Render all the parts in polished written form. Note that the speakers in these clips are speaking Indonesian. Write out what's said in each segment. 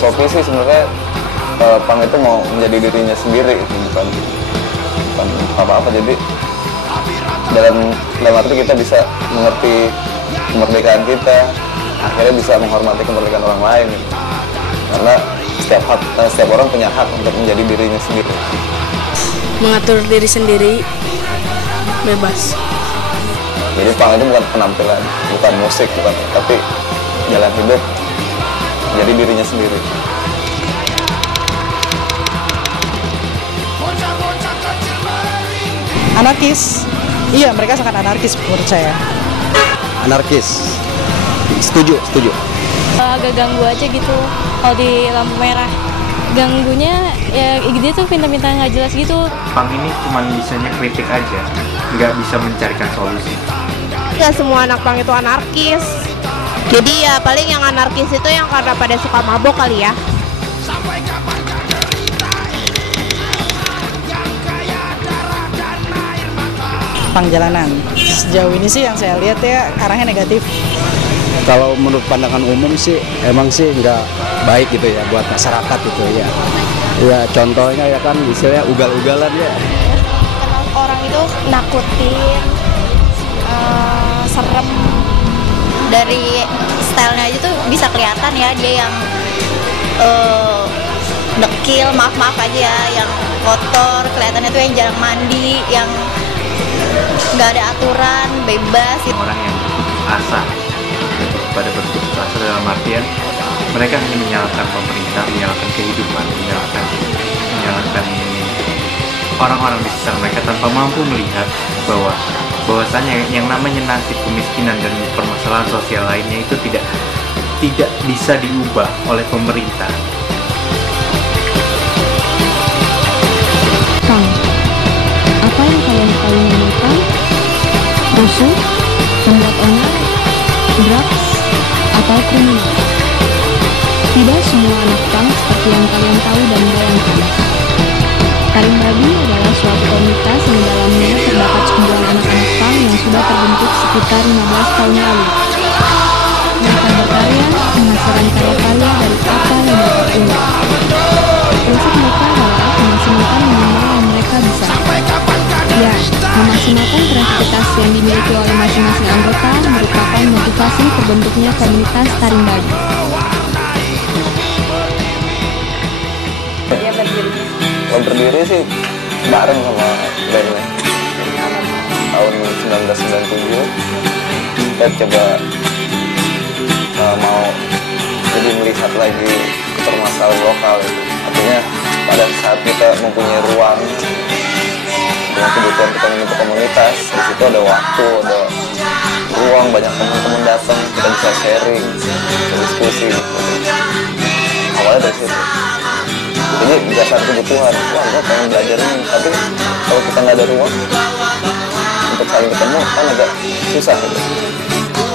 filosofi sih sebenarnya punk itu mau menjadi dirinya sendiri, itu bukan apa-apa. Jadi dalam arti kita bisa mengerti kemerdekaan kita, akhirnya bisa menghormati kemerdekaan orang lain. Karena setiap orang punya hak untuk menjadi dirinya sendiri. Mengatur diri sendiri, bebas. Jadi punk itu bukan penampilan, bukan musik, tapi jalan hidup, jadi dirinya sendiri. Anarkis, iya mereka sangat anarkis menurut saya. Anarkis, setuju. Agak ganggu aja gitu kalau di lampu merah. Ganggunya ya dia tuh pinta-pinta nggak jelas gitu. Punk ini cuma bisanya kritik aja, nggak bisa mencarikan solusi. Ya semua anak punk itu anarkis. Jadi ya paling yang anarkis itu yang karena pada suka mabok kali ya. Punk jalanan. Sejauh ini sih yang saya lihat ya arahnya negatif. Kalau menurut pandangan umum sih emang sih nggak baik gitu ya buat masyarakat gitu ya. Ya contohnya ya kan istilahnya ugal-ugalan ya. Karena orang itu nakutin, serem. Dari stylenya aja tuh bisa kelihatan ya dia yang dekil, maaf aja ya, yang kotor, kelihatannya tuh yang jarang mandi, yang nggak ada aturan, bebas. Orang yang berputus asa, pada berputus asa dalam artian mereka hanya menyalahkan pemerintah, menyalahkan kehidupan, menyalahkan orang-orang di sekitar mereka tanpa mampu melihat bahwasanya yang namanya nasib, kemiskinan dan permasalahan sosial lainnya itu tidak bisa diubah oleh pemerintah. Punk, apa yang kalian paling menemukan? Rusuh, membuat onar, drugs, atau kriminal? Tidak semua anak punk seperti yang kalian tahu dan bayangkan. Taring Babi adalah suatu komunitas yang di dalamnya terdapat sekumpulan anak-anak punk yang sudah terbentuk sekitar 15 tahun lalu. Mereka berkarya, menghasilkan karya-karya dari apa yang mereka punya. Prinsip mereka adalah memaksimalkan minimal yang mereka bisa. Ya, memaksimalkan kreativitas yang dimiliki oleh masing-masing anggota merupakan motivasi terbentuknya komunitas Taring Babi. Kalau berdiri sih bareng sama bandnya tahun 1997, kita coba mau jadi melihat lagi permasalahan lokal itu. Artinya pada saat kita mempunyai ruang dengan kebutuhan kita membentuk komunitas, di situ ada waktu, ada ruang, banyak teman-teman datang, kita bisa sharing, diskusi gitu. Awalnya dari situ. Jadi berdasarkan kebutuhan, wah gue pengen belajar ini, tapi kalau kita nggak ada ruang untuk saling ketemu kan agak susah gitu.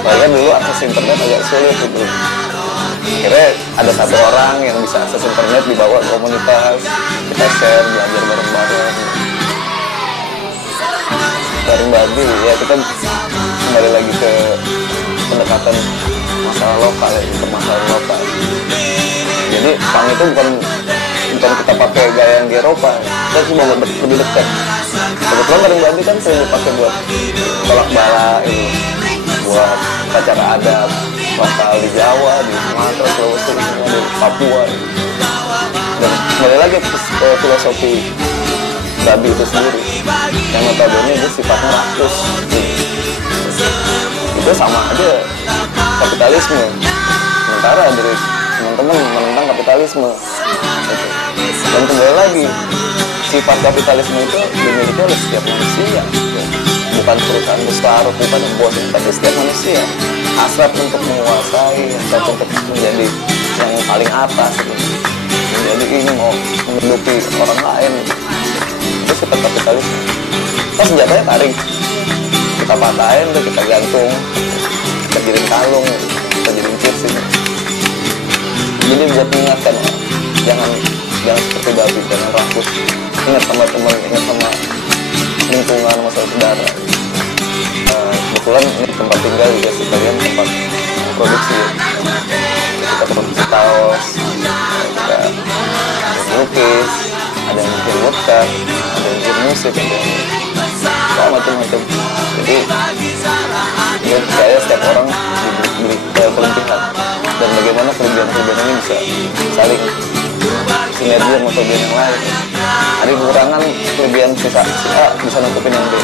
Bahkan dulu akses internet agak sulit gitu. Akhirnya ada satu orang yang bisa akses internet, dibawa ke komunitas, kita share, belajar bareng-bareng. Taring Babi ya, kita kembali lagi ke pendekatan masalah lokal ya, permasalahan lokal. Jadi punk itu bukan kita pakai gaya yang di Eropa, kita cuma lebih dekat. Kebetulan Taring Babi kan sering dipakai buat tolak bala ini, buat acara adat lokal di Jawa, di Sumatera, Sulawesi, di Papua. Dan kembali lagi ke filosofi Babi itu sendiri, yang notabene itu sifatnya rakus. Itu sama aja kapitalisme. Sementara dari teman-teman menentang kapitalisme. Dan kembali lagi, sifat kapitalisme itu dimiliki oleh setiap manusia. Bukan perusahaan besar, bukan bos, tapi setiap manusia. Hasrat untuk menguasai, hasrat untuk menjadi yang paling atas. Jadi ini mau menghidupi orang lain. Itu sifat kapitalisme. Kita senjatanya taring. Kita patahin, kita gantung, kita jadiin kalung, kita jadiin kursi. Jadi buat mengingatkan, jangan seperti Babi, jangan rakus. Ingat sama teman, ingat sama lingkungan, sama saudara. Kebetulan ini tempat tinggal juga sih, kalian tempat produksi ya. Kita produksi kaos, melukis, ada yang bikin woodcut, ada yang bikin musik, ada yang macam-macam. Jadi gue percaya setiap orang diberi kelebihan, dan bagaimana kelebihan-kelebihan ini bisa saling sinergi sama kelebihan yang lain. Ada kekurangan, kelebihan si A bisa nutupin yang B,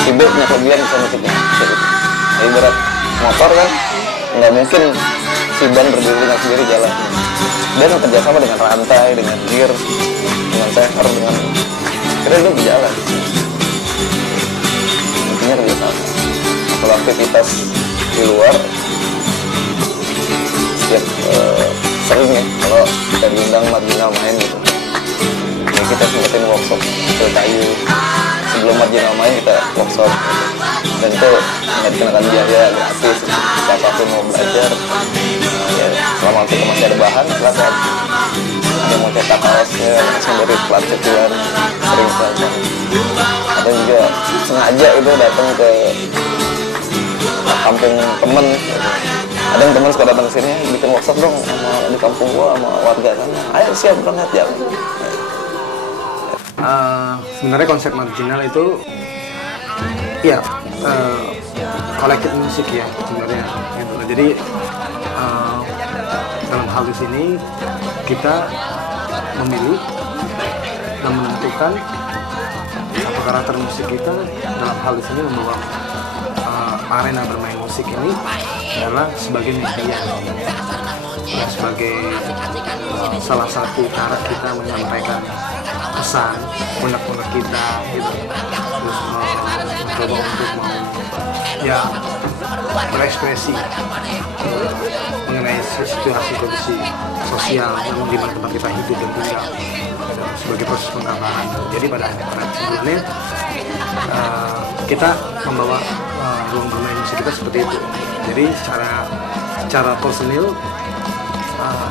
si B punya kelebihan bisa nutupin yang C. Nah, ibarat motor kan, nggak mungkin si ban berdiri dengan sendiri jalan. Dan kerjasama dengan rantai, dengan gear, dengan seher, dengan kira itu berjalan. Intinya kerjasama. Kalau aktivitas di luar, setiap sering ya, kalau kita diundang marginal main gitu, ya kita sempetin workshop ke kayu. Sebelum marginal main kita workshop gitu. Dan itu nggak dikenakan biaya gratis. Siapapun mau belajar, ya selama kita masih ada bahan, silakan. Ada yang mau cetak kaosnya, langsung dari plat kecilan, sering silakan. Ada juga sengaja itu datang ke kampung temen gitu. Ada yang teman suka datang ke sini bikin workshop dong sama di kampung gua sama warga sana. Ayo siap berangkat jam. Sebenarnya konsep marginal itu ya kolektif musik ya sebenarnya. Jadi dalam hal di sini kita memilih dan menentukan satu karakter musik kita dalam hal di sini membawa arena bermain musik ini adalah sebagai media, sebagai salah satu cara kita menyampaikan pesan unek-unek kita gitu. Terus mencoba untuk mau ya berekspresi mengenai situasi kondisi sosial yang di mana tempat kita hidup dan tinggal sebagai proses penggambaran. Jadi pada sebelumnya kita membawa ruang bermain musik kita seperti itu. Jadi secara personil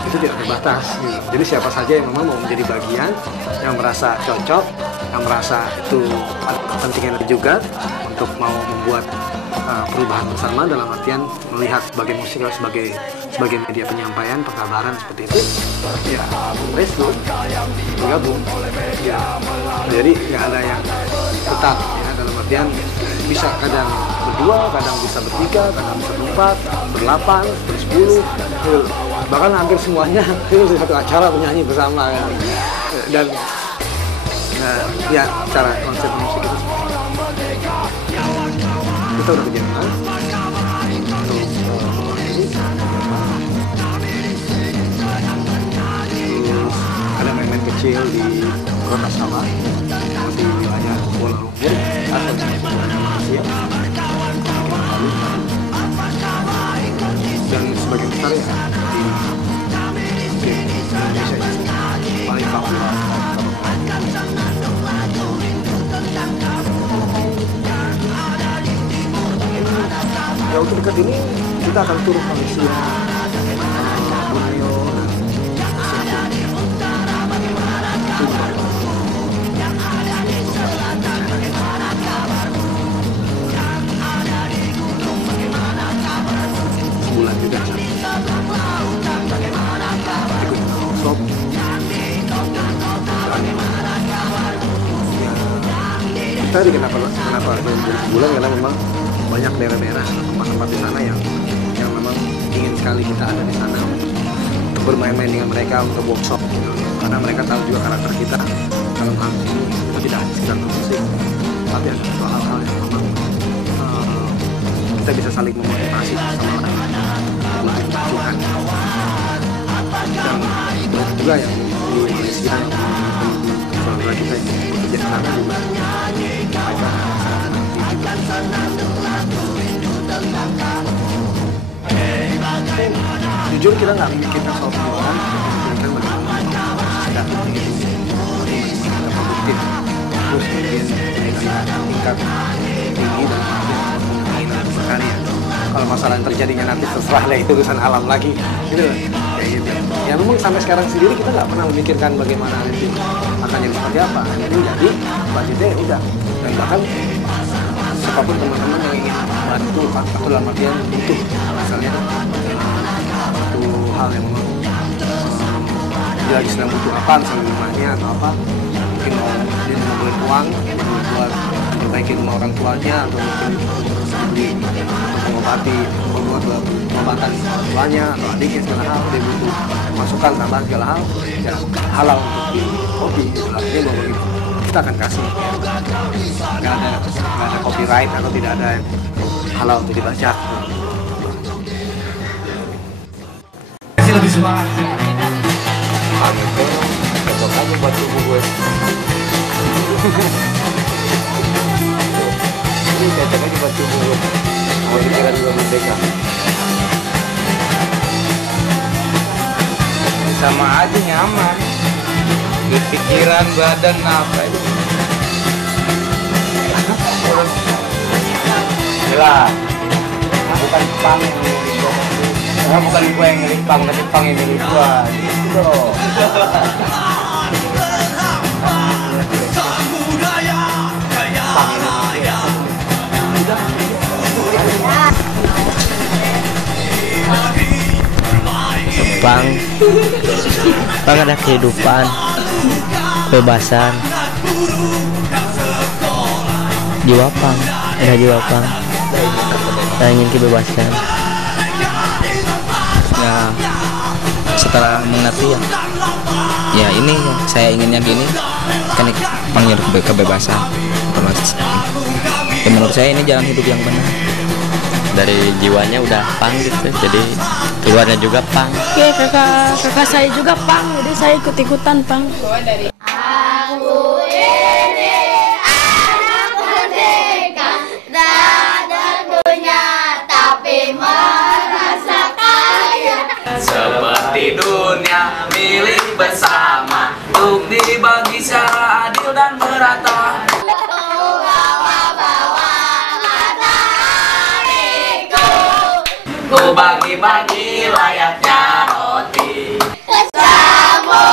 itu tidak terbatas gitu. Jadi siapa saja yang memang mau menjadi bagian, yang merasa cocok, yang merasa itu pentingnya juga untuk mau membuat perubahan bersama dalam artian melihat sebagai musik sebagai media penyampaian pengkabaran seperti itu, ya restu bergabung ya. Jadi nggak ada yang tetap ya, dalam artian bisa kadang berdua, kadang bisa bertiga, kadang bisa berempat, berdelapan, bersepuluh, bahkan hampir semuanya itu satu acara menyanyi bersama ya. Dan ya cara konsep musik itu kita udah kejadian ada main-main kecil di kota Sabah di wilayah Kuala Lumpur atau di Malaysia dan sebagian besar ya di Indonesia paling populer. Ya untuk dekat ini kita akan turun Malaysia, Borneo, sebulan juga ikut workshop. Kita kenapa sebulan karena memang banyak daerah-daerah tempat-tempat di sana yang memang ingin sekali kita ada di sana untuk bermain-main dengan mereka, untuk workshop gitu. Karena mereka tahu juga karakter kita dalam hal ini kita tidak hanya sekedar musik, tapi ada hal-hal yang memang kita bisa saling memotivasi sama orang Tuhan. Dan banyak juga yang di Malaysia saudara kita yang bekerja di sana juga jujur kita nggak memikirkan soal penjualan, kita bagaimana sedang kita produktif terus bikin tingkat tinggi dan berkarya. Kalau masalah yang terjadinya nanti terserah lah, itu urusan alam lagi gitu kayak gitu. Ya memang sampai sekarang sendiri kita nggak pernah memikirkan bagaimana nanti akan jadi seperti apa. Jadi budgetnya udah, dan bahkan siapapun teman-teman yang ingin bantu atau dalam artian butuh misalnya satu hal yang memang dia lagi sedang butuh apa, misalnya rumahnya atau apa, mungkin dia ngumpulin uang buat memperbaiki rumah orang tuanya atau mungkin mengobati pengobatan tuanya atau adiknya segala hal, dia butuh masukan tambahan segala hal, ya halal untuk di hobi, artinya bahwa kita akan kasih, nggak ada copyright atau tidak ada halal untuk dibaca. Kasih lebih semangat. Pang itu cocok aja buat tubuh gue. Ini cocok aja buat tubuh gue. Mau pikiran juga merdeka. Sama aja nyaman. Di pikiran, badan, apa itu. Jelas. Bukan pang yang milik gue. Bukan gue yang milik pang, tapi pang yang milik gue. Gitu loh. Pang ada kehidupan, kebebasan. Jiwa pang, ada jiwa pang. Saya ingin kebebasan. Ya, setelah mengerti ya ini saya inginnya gini, kan panggil kebebasan. Ya, menurut saya ini jalan hidup yang benar. Dari jiwanya udah pang gitu, jadi keluarnya juga pang. Oke, kakak saya juga pang, jadi saya ikut-ikutan pang. Aku ini anak merdeka, tak tentunya tapi merasa kaya. Seperti dunia milik bersama, untuk dibagi secara adil dan merata. Ku bagi-bagi layaknya roti, semua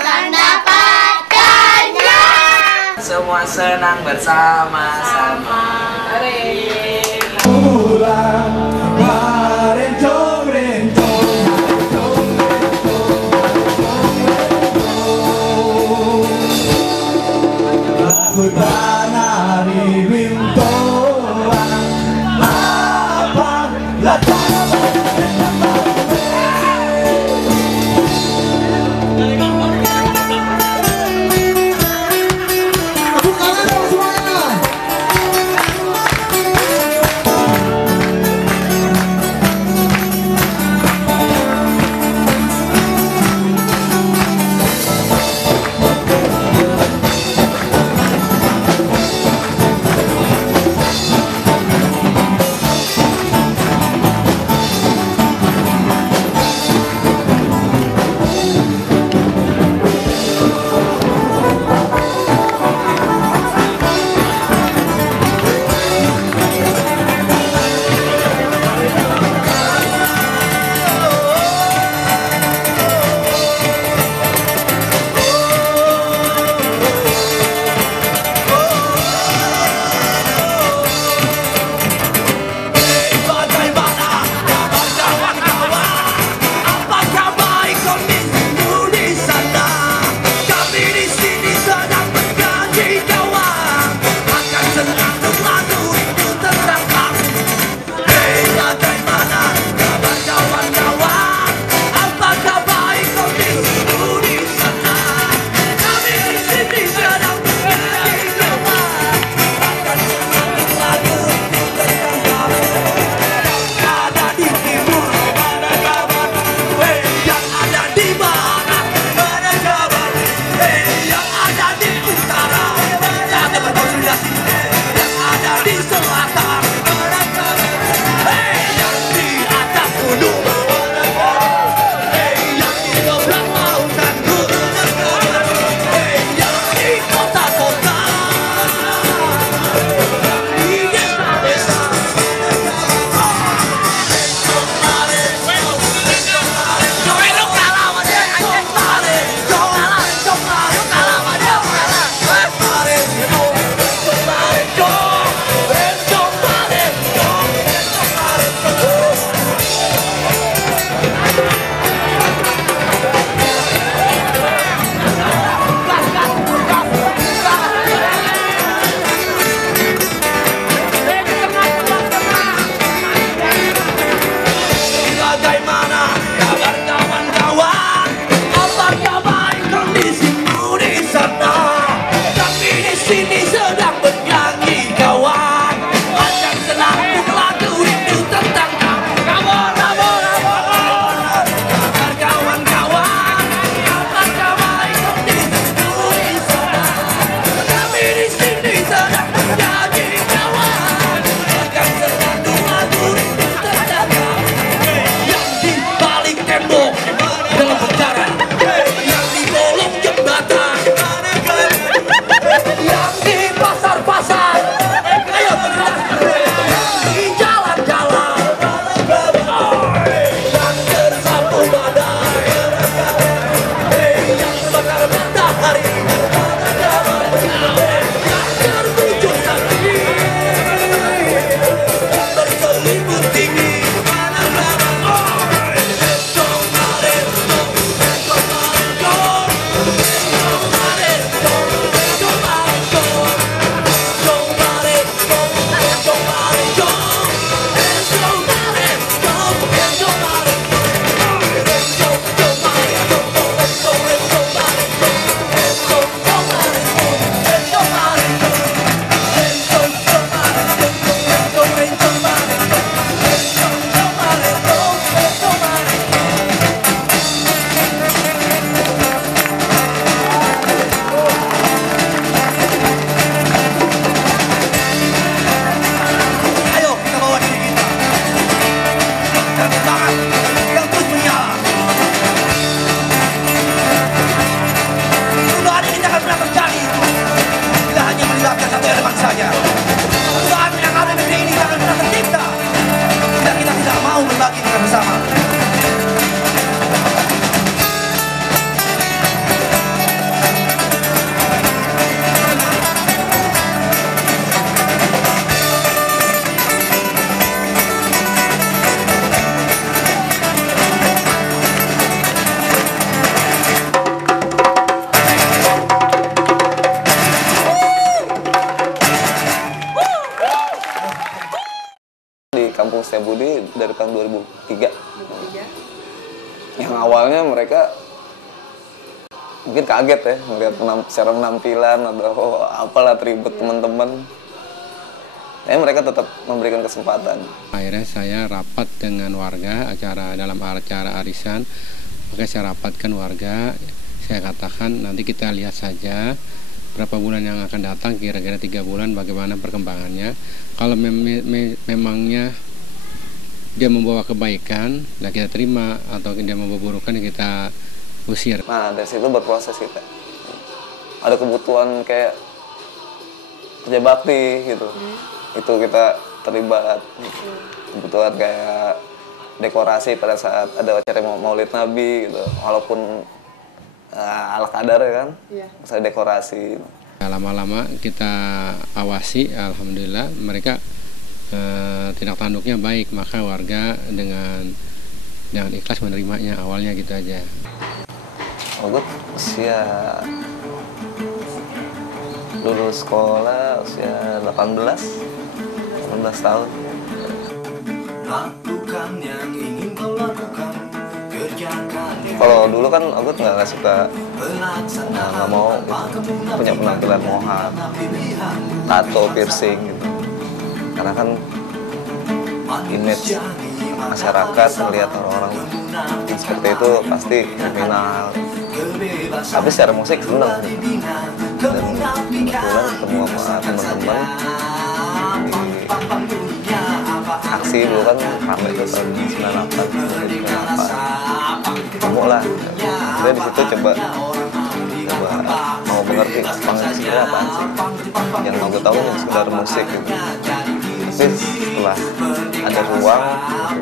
mendapatkannya. semua senang bersama-sama. di Kampung Setiabudi dari tahun 2003. Yang awalnya mereka mungkin kaget ya melihat secara penampilan atau apalah atribut teman-teman. Mereka tetap memberikan kesempatan. Akhirnya saya rapat dengan warga dalam acara arisan. Maka saya rapatkan warga. Saya katakan nanti kita lihat saja berapa bulan yang akan datang, kira-kira 3 bulan bagaimana perkembangannya. Kalau memangnya dia membawa kebaikan, nah kita terima, atau dia membawa keburukan, kita usir. Nah dari situ berproses kita. Ada kebutuhan kayak kerja bakti gitu. Itu kita terlibat. Kebutuhan kayak dekorasi pada saat ada acara Maulid Nabi gitu. Walaupun ala kadar ya kan, saya dekorasi. Lama-lama kita awasi, alhamdulillah mereka tindak tanduknya baik, maka warga dengan ikhlas menerimanya, awalnya gitu aja. Ogut usia lulus sekolah usia 18 tahun. Kalau dulu kan Ogut nggak suka, nggak mau punya penampilan mohak, tato, piercing gitu. Karena kan image masyarakat melihat orang-orang seperti itu pasti kriminal. Tapi secara musik seneng. Dan kebetulan ketemu sama teman-teman di aksi dulu kan ramai tuh tahun 98, ketemu lah. Dia di situ coba mau mengerti punk sebenarnya apaan sih. Yang mau gue tahu cuma sekedar musik gitu. Tapi setelah ada ruang,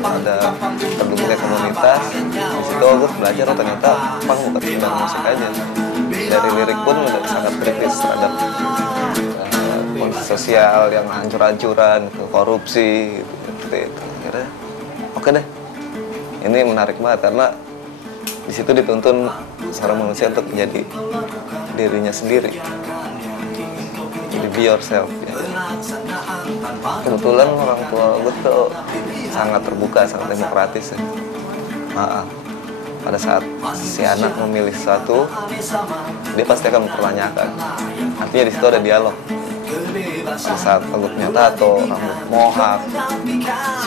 ada terbentuknya komunitas, di situ gue belajar ternyata punk bukan sekedar musik aja. Dari lirik pun udah sangat kritis terhadap kondisi sosial yang hancur-hancuran, korupsi, gitu, seperti itu. Akhirnya, oke deh, ini menarik banget karena di situ dituntun seorang manusia untuk menjadi dirinya sendiri, jadi be yourself. Ya. Kebetulan orang tua gue tuh sangat terbuka, sangat demokratis. Ya. Pada saat si anak memilih sesuatu, dia pasti akan mempertanyakan. Artinya di situ ada dialog. Pada saat Ogut punya tato, rambut mohak,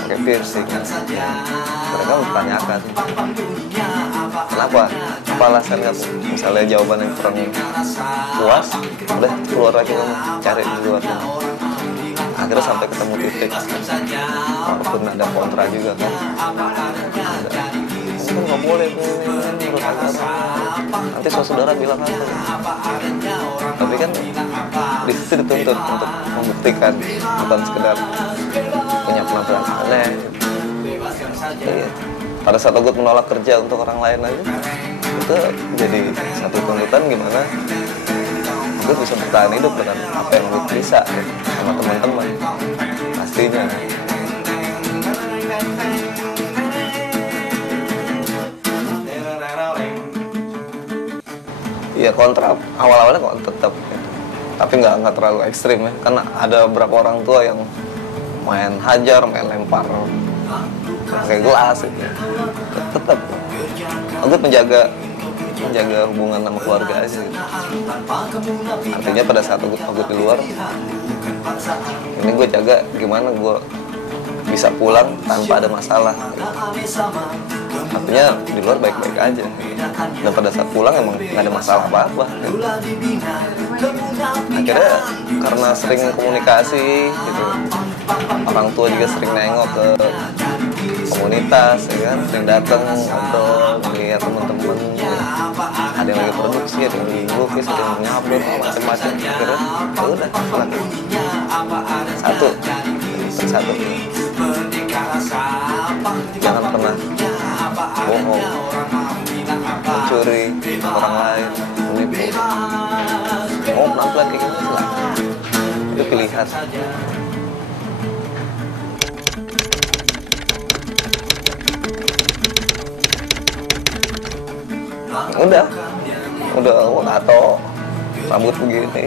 pakai piercing, mereka mempertanyakan, kenapa? Apa alasannya? Misalnya jawaban yang kurang puas, udah keluar lagi kamu, cari di luar. Akhirnya sampai ketemu titik, walaupun ada kontra juga kan. Itu nggak boleh menurut agama. Nanti saudara bilang apa? Tapi kan di situ dituntut untuk membuktikan, bukan sekedar punya penampilan aneh. Iya. Pada saat Ogut menolak kerja untuk orang lain aja, itu jadi satu tuntutan gimana Ogut bisa bertahan hidup dengan apa yang Ogut bisa sama teman-teman. Pastinya. Iya kontra, awal-awalnya kok tetap gitu. Tapi nggak terlalu ekstrim ya, karena ada beberapa orang tua yang main hajar, main lempar kayak gelas gitu. Tetap Ogut menjaga hubungan sama keluarga aja gitu. Artinya pada saat Ogut di luar, ini gue jaga gimana gue bisa pulang tanpa ada masalah gitu. Artinya di luar baik-baik aja dan pada saat pulang emang nggak ada masalah apa-apa gitu. Akhirnya karena sering komunikasi gitu, orang tua juga sering nengok ke komunitas ya kan, sering datang ngobrol, melihat teman-teman ya. Ada yang lagi produksi, ada yang lagi lukis, ada yang nyabut, macam-macam. Akhirnya ya udah lagi satu jangan pernah bohong, mencuri orang lain, menipu. Mau penampilan kayak gini silahkan, itu pilihan. Udah tato rambut begini gitu.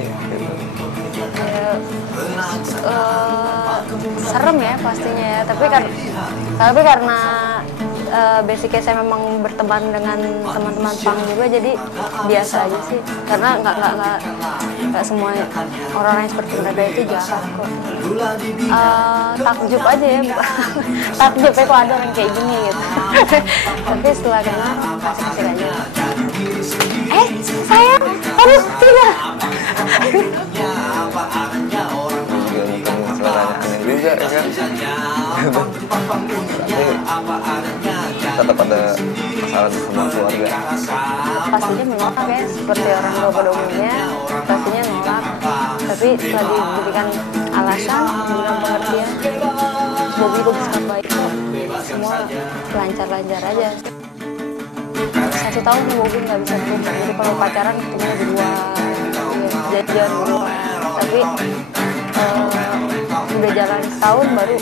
serem ya pastinya ya, tapi karena basicnya saya memang berteman dengan teman-teman punk juga, jadi biasa aja sih, karena nggak semua orang yang seperti mereka itu jahat kok. Takjub aja ya, takjub ya kok ada orang kayak gini gitu. Tapi setelah kenal asik-asik aja. Sayang, harus tidak. Seleranya aneh juga ya kan. Tapi tetap ada masalah sama keluarga. Pastinya menolak ya, seperti orang tua pada umumnya, pastinya nolak. Tapi setelah diberikan alasan, diberikan pengertian, Bobby kok bisa baik kok, semua lancar-lancar aja. 1 tahun Bobby nggak bisa ketemu, jadi kalau pacaran ketemunya di luar, jajan di luar. Tapi udah jalan setahun baru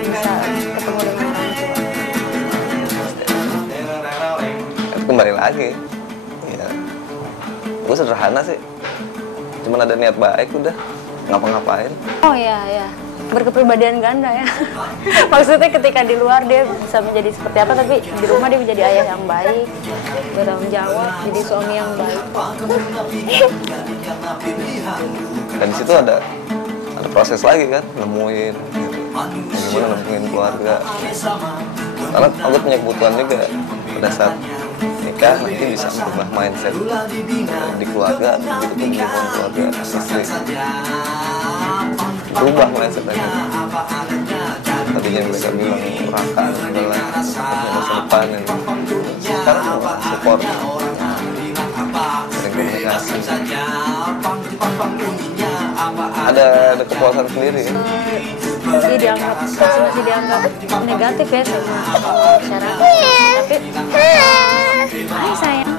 bisa ketemu dengan orang tua. Itu kembali lagi ya, gue sederhana sih, cuman ada niat baik udah ngapa-ngapain. Oh iya, berkepribadian ganda ya. Maksudnya ketika di luar dia bisa menjadi seperti apa, tapi di rumah dia menjadi ayah yang baik, bertanggung jawab, jadi suami yang baik. Dan di situ ada proses lagi kan, nemuin gimana nemuin keluarga. Karena aku punya kebutuhan juga pada saat nikah nanti bisa merubah mindset di keluarga, itu pun di keluarga istri. Berubah mindset mereka. Tadinya mereka bilang raka adalah masa depan, dan sekarang support dan komunikasi. Ada kepuasan sendiri ya. Masih dianggap negatif ya sama masyarakat. Tapi sayang,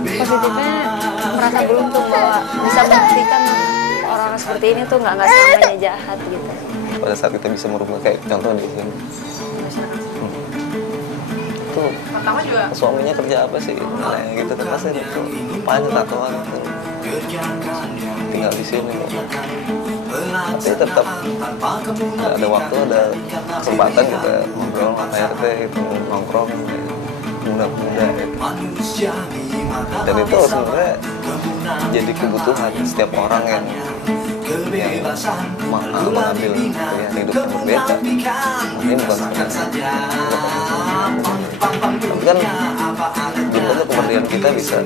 positifnya merasa beruntung bahwa bisa membuktikan orang seperti ini tuh nggak selamanya jahat gitu. Pada saat kita bisa merubah, kayak contoh di sini tuh suaminya kerja apa sih, nah gitu kan pasti itu apanya tatoan kan, tinggal di sini kok. Tapi tetap ada waktu, ada kesempatan kita ngobrol sama RT itu, nongkrong muda-muda gitu. Dan itu sebenarnya jadi kebutuhan setiap orang yang mengambil pilihan hidup yang berbeda. Ini bukan tapi kan belum tentu kemerdekaan kita bisa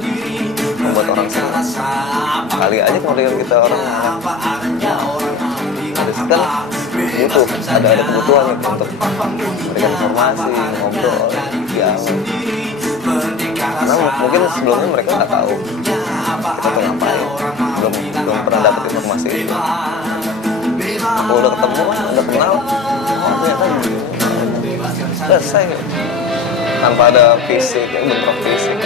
membuat orang senang. Kali aja kemerdekaan kita orang harus kan butuh, ada kebutuhan gitu untuk memberikan informasi, ngobrol, dialog. Karena mungkin sebelumnya mereka nggak tahu kita tuh ngapain, belum pernah dapat informasi itu. Aku udah ketemu, udah kenal, oh ternyata selesai tanpa ada fisik, bentrok fisik.